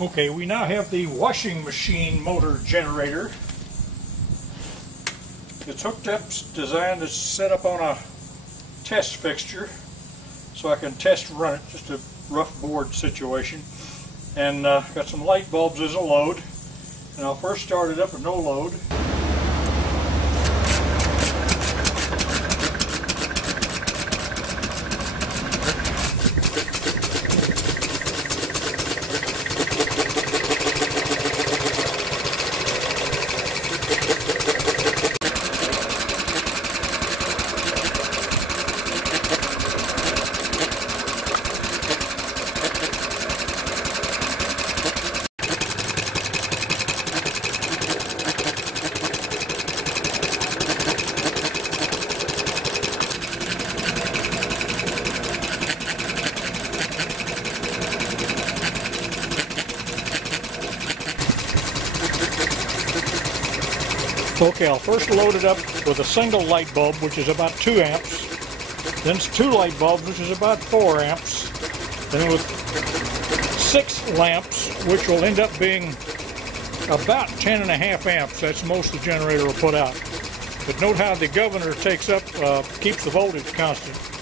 Okay, we now have the washing machine motor generator. It's hooked up, designed to set up on a test fixture so I can test run it, just a rough board situation. And got some light bulbs as a load. And I'll first start it up with no load. Okay, I'll first load it up with a single light bulb, which is about 2 amps. Then 2 light bulbs, which is about 4 amps. Then with 6 lamps, which will end up being about 10.5 amps. That's most the generator will put out. But note how the governor takes up, keeps the voltage constant.